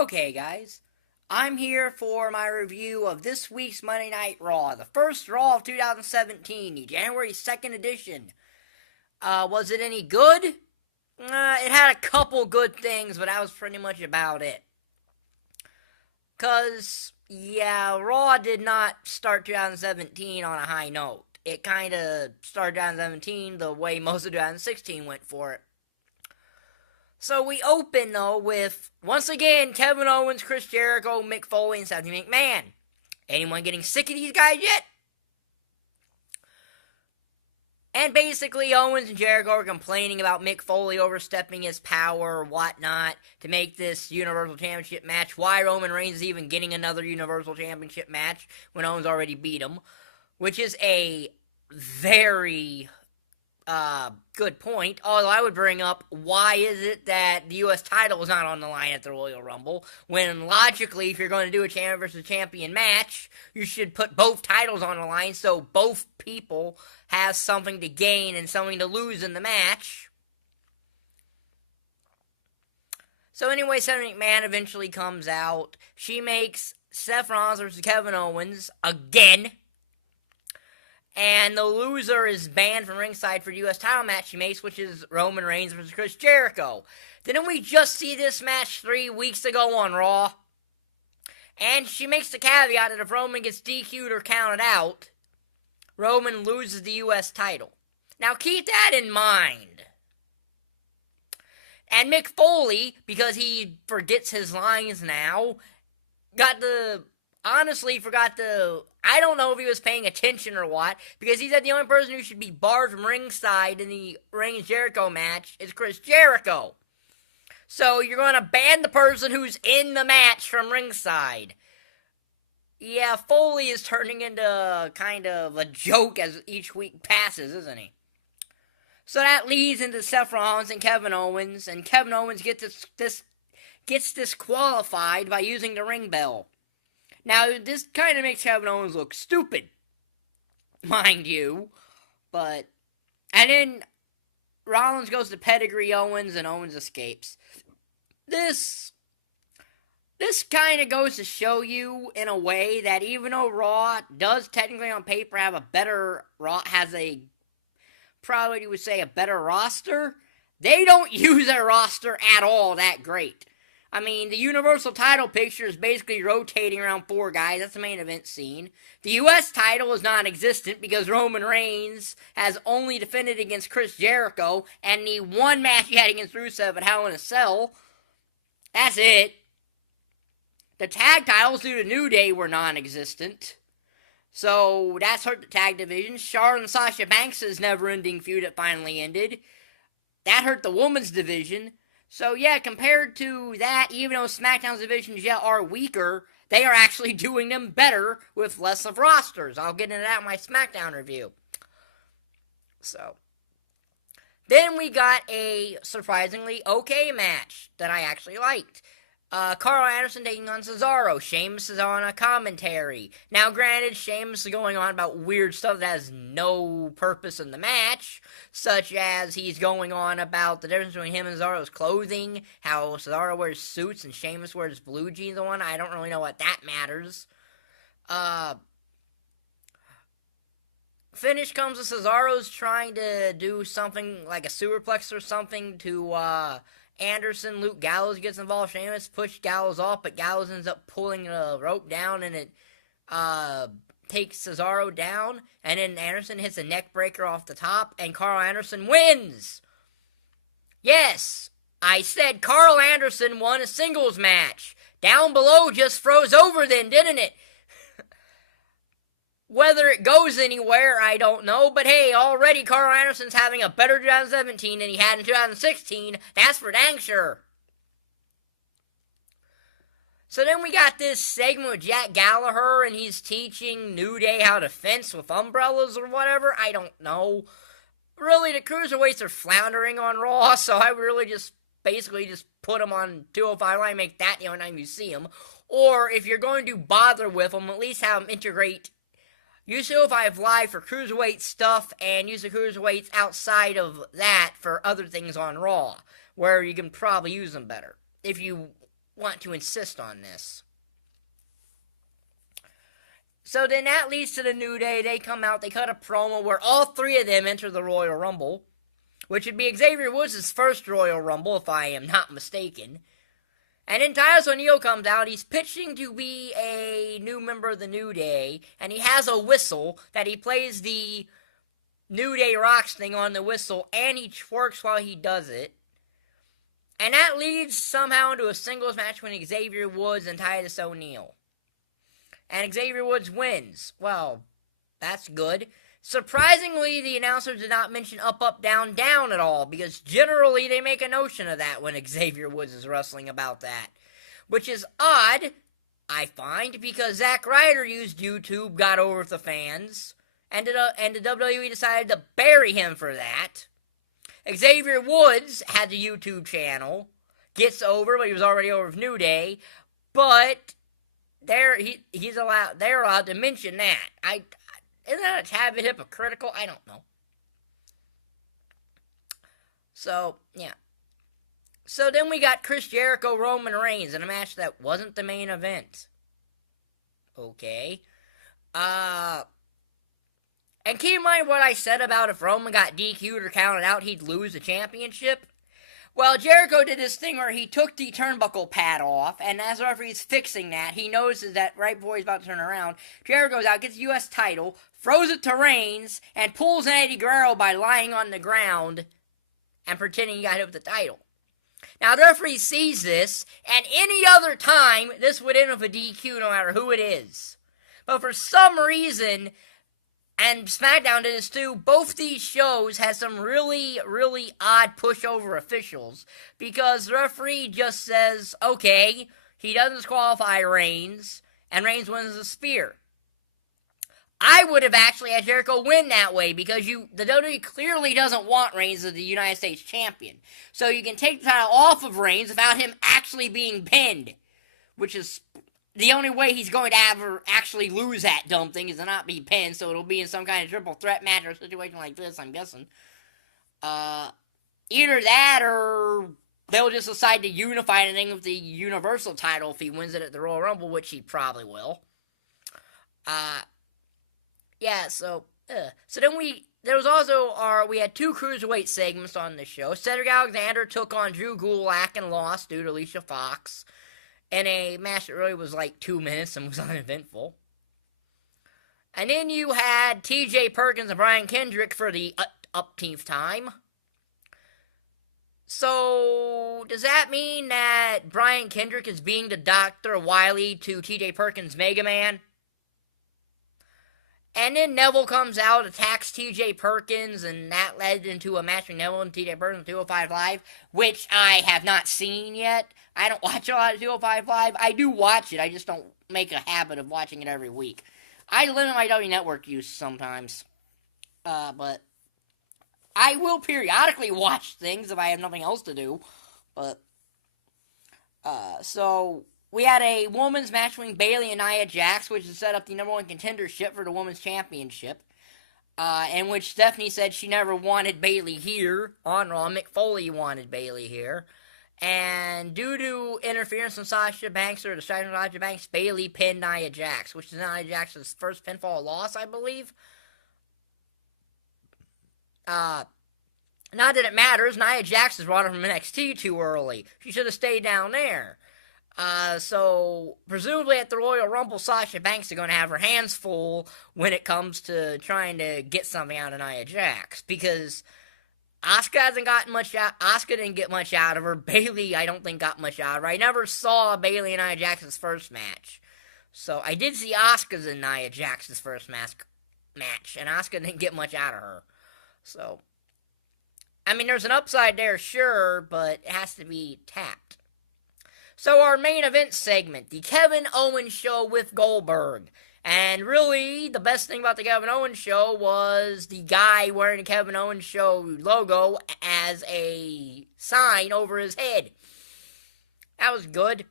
Okay, guys, I'm here for my review of this week's Monday Night Raw, the first Raw of 2017, the January 2nd edition. Was it any good? It had a couple good things, but that was pretty much about it. Raw did not start 2017 on a high note. It kind of started 2017 the way most of 2016 went for it. So we open, though, with, once again, Kevin Owens, Chris Jericho, Mick Foley, and Stephanie McMahon. Anyone getting sick of these guys yet? And basically, Owens and Jericho are complaining about Mick Foley overstepping his power or whatnot to make this Universal Championship match. Why Roman Reigns is even getting another Universal Championship match when Owens already beat him. Which is a very good point. Although I would bring up, why is it that the U.S. title is not on the line at the Royal Rumble? When logically, if you're going to do a champion versus champion match, you should put both titles on the line so both people have something to gain and something to lose in the match. So anyway, Stephanie McMahon eventually comes out. She makes Seth Rollins versus Kevin Owens again. And the loser is banned from ringside for the U.S. title match she makes, which is Roman Reigns versus Chris Jericho. Didn't we just see this match 3 weeks ago on Raw? And she makes the caveat that if Roman gets DQ'd or counted out, Roman loses the U.S. title. Now keep that in mind. And Mick Foley, because he forgets his lines now, I don't know if he was paying attention or what, because he said the only person who should be barred from ringside in the Reigns-Jericho match is Chris Jericho. So you're going to ban the person who's in the match from ringside. Yeah, Foley is turning into kind of a joke as each week passes, isn't he? So that leads into Seth Rollins and Kevin Owens gets disqualified by using the ring bell. Now, this kind of makes Kevin Owens look stupid, mind you, and then Rollins goes to pedigree Owens, and Owens escapes. This kind of goes to show you, in a way, that even though Raw does technically on paper have a better roster, they don't use their roster at all that great. I mean, the Universal title picture is basically rotating around 4 guys. That's the main event scene. The U.S. title is non-existent because Roman Reigns has only defended against Chris Jericho, and the one match he had against Rusev at Hell in a Cell. That's it. The tag titles due to New Day were non-existent. So, that's hurt the tag division. Charlotte and Sasha Banks' never-ending feud that finally ended. That hurt the women's division. So yeah, compared to that, even though SmackDown's divisions are weaker, they are actually doing them better with less of rosters. I'll get into that in my SmackDown review. So, then we got a surprisingly okay match that I actually liked. Carl Anderson taking on Cesaro. Sheamus is on a commentary. Now, granted, Sheamus is going on about weird stuff that has no purpose in the match, such as he's going on about the difference between him and Cesaro's clothing, how Cesaro wears suits and Sheamus wears blue jeans and one. I don't really know what that matters. Finish comes with Cesaro's trying to do something like a superplex or something to, Anderson. Luke Gallows gets involved. Sheamus pushed Gallows off, but Gallows ends up pulling the rope down, and it takes Cesaro down. And then Anderson hits a neck breaker off the top, and Carl Anderson wins. Yes, I said Carl Anderson won a singles match. Down below just froze over then, didn't it? Whether it goes anywhere, I don't know, but hey, already Carl Anderson's having a better 2017 than he had in 2016, that's for dang sure. So then we got this segment with Jack Gallagher, and he's teaching New Day how to fence with umbrellas or whatever, I don't know. Really, the Cruiserweights are floundering on Raw, so I would really just put them on 205 Live, make that the only time you see them. Or, if you're going to bother with them, at least have them integrate use 205 Live for Cruiserweight stuff, and use the Cruiserweights outside of that for other things on Raw, where you can probably use them better. If you want to insist on this. So then that leads to the New Day. They come out, they cut a promo where all three of them enter the Royal Rumble, which would be Xavier Woods' first Royal Rumble, if I am not mistaken. And then Titus O'Neil comes out. He's pitching to be a new member of the New Day, and he has a whistle that he plays the New Day Rocks thing on the whistle, and he twerks while he does it. And that leads somehow into a singles match between Xavier Woods and Titus O'Neil. And Xavier Woods wins. Well, that's good. Surprisingly, the announcers did not mention up, up, down, down at all, because generally they make a notion of that when Xavier Woods is wrestling about that. Which is odd, I find, because Zack Ryder used YouTube, got over with the fans, and the WWE decided to bury him for that. Xavier Woods had the YouTube channel, gets over, but he was already over with New Day, but they're allowed to mention that. Isn't that a tad bit hypocritical? I don't know. So, yeah. So then we got Chris Jericho, Roman Reigns in a match that wasn't the main event. Okay. And keep in mind what I said about if Roman got DQ'd or counted out, he'd lose the championship. Well, Jericho did this thing where he took the turnbuckle pad off, and as the referee's fixing that, he notices that right before he's about to turn around, Jericho goes out, gets the U.S. title, throws it to Reigns, and pulls an Eddie Guerrero by lying on the ground and pretending he got hit with the title. Now, the referee sees this, and any other time, this would end with a DQ no matter who it is. But for some reason, and SmackDown did this too, both these shows had some really, really odd pushover officials, because the referee just says, okay, he doesn't disqualify Reigns, and Reigns wins the spear. I would have actually had Jericho win that way, because the WWE clearly doesn't want Reigns as the United States champion. So you can take the title off of Reigns without him actually being pinned, which is the only way he's going to ever actually lose that dumb thing is to not be pinned, so it'll be in some kind of triple threat match or a situation like this, I'm guessing. Either that, or they'll just decide to unify anything with the Universal title if he wins it at the Royal Rumble, which he probably will. Yeah, so then we had two Cruiserweight segments on the show. Cedric Alexander took on Drew Gulak and lost due to Alicia Fox in a match that really was like 2 minutes and was uneventful. And then you had TJ Perkins and Brian Kendrick for the upteenth time. So, does that mean that Brian Kendrick is being the Dr. Wily to TJ Perkins' Mega Man? And then Neville comes out, attacks TJ Perkins, and that led into a match between Neville and TJ Perkins on 205 Live, which I have not seen yet. I don't watch a lot of 205 Live. I do watch it, I just don't make a habit of watching it every week. I limit my W Network use sometimes, but I will periodically watch things if I have nothing else to do. But, so we had a women's match between Bayley and Nia Jax, which is set up the number one contendership for the women's championship, in which Stephanie said she never wanted Bayley here on Raw. Mick Foley wanted Bayley here. And due to interference from Sasha Banks or distraction from Sasha Banks, Bayley pinned Nia Jax, which is Nia Jax's first pinfall loss, I believe. Not that it matters. Nia Jax is brought her from NXT too early. She should have stayed down there. So, presumably at the Royal Rumble, Sasha Banks is going to have her hands full when it comes to trying to get something out of Nia Jax. Because Asuka hasn't gotten much out. Asuka didn't get much out of her. Bayley, I don't think, got much out of her. I never saw Bayley and Nia Jax's first match. So, I did see Asuka's and Nia Jax's first match, and Asuka didn't get much out of her. So, I mean, there's an upside there, sure, but it has to be tapped. So our main event segment, the Kevin Owens Show with Goldberg. And really, the best thing about the Kevin Owens Show was the guy wearing the Kevin Owens Show logo as a sign over his head. That was good.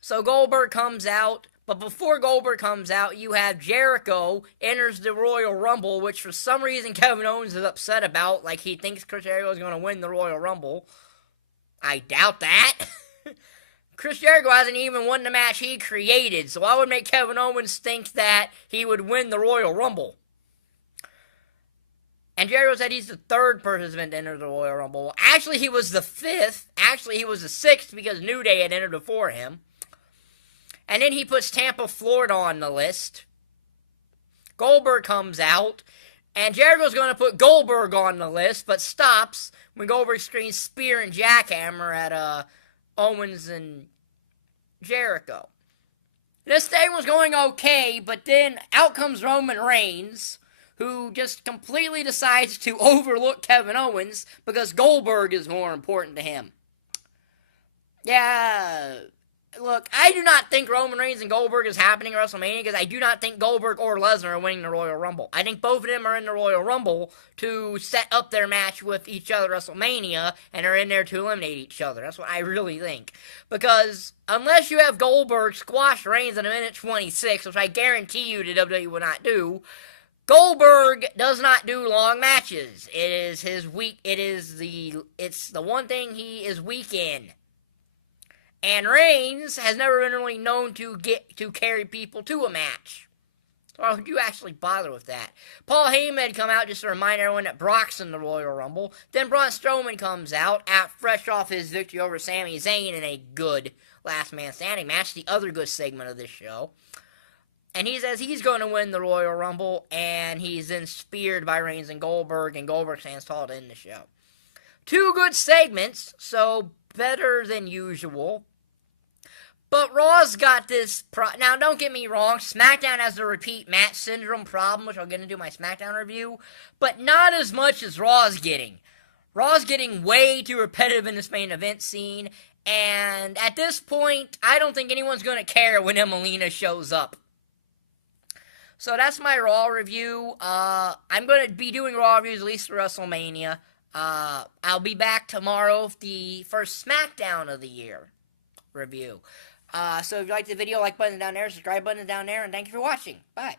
So Goldberg comes out, but before Goldberg comes out, you have Jericho enters the Royal Rumble, which for some reason Kevin Owens is upset about, like he thinks Chris Jericho is going to win the Royal Rumble. I doubt that. Chris Jericho hasn't even won the match he created, so I would make Kevin Owens think that he would win the Royal Rumble. And Jericho said he's the third person to enter the Royal Rumble. Well, actually, he was the fifth. Actually, he was the sixth because New Day had entered before him. And then he puts Tampa, Florida on the list. Goldberg comes out. And Jericho's going to put Goldberg on the list, but stops when Goldberg screams spear and jackhammer at Owens and Jericho. This thing was going okay, but then out comes Roman Reigns, who just completely decides to overlook Kevin Owens because Goldberg is more important to him. Yeah, look, I do not think Roman Reigns and Goldberg is happening at WrestleMania because I do not think Goldberg or Lesnar are winning the Royal Rumble. I think both of them are in the Royal Rumble to set up their match with each other at WrestleMania and are in there to eliminate each other. That's what I really think. Because unless you have Goldberg squash Reigns in a minute 26, which I guarantee you the WWE will not do, Goldberg does not do long matches. It is his weak. It's the one thing he is weak in. And Reigns has never been really known to carry people to a match. So why would you actually bother with that? Paul Heyman had come out just to remind everyone that Brock's in the Royal Rumble. Then Braun Strowman comes out, fresh off his victory over Sami Zayn in a good last man standing match, the other good segment of this show. And he says he's going to win the Royal Rumble, and he's then speared by Reigns and Goldberg stands tall to end the show. Two good segments, so better than usual. But Raw's got this... Now, don't get me wrong, SmackDown has the repeat match syndrome problem, which I'll get into my SmackDown review, but not as much as Raw's getting. Raw's getting way too repetitive in this main event scene, and at this point, I don't think anyone's going to care when Emelina shows up. So that's my Raw review. I'm going to be doing Raw reviews at least for WrestleMania. I'll be back tomorrow with the first SmackDown of the year review. So if you liked the video, like button down there, subscribe button down there, and thank you for watching. Bye.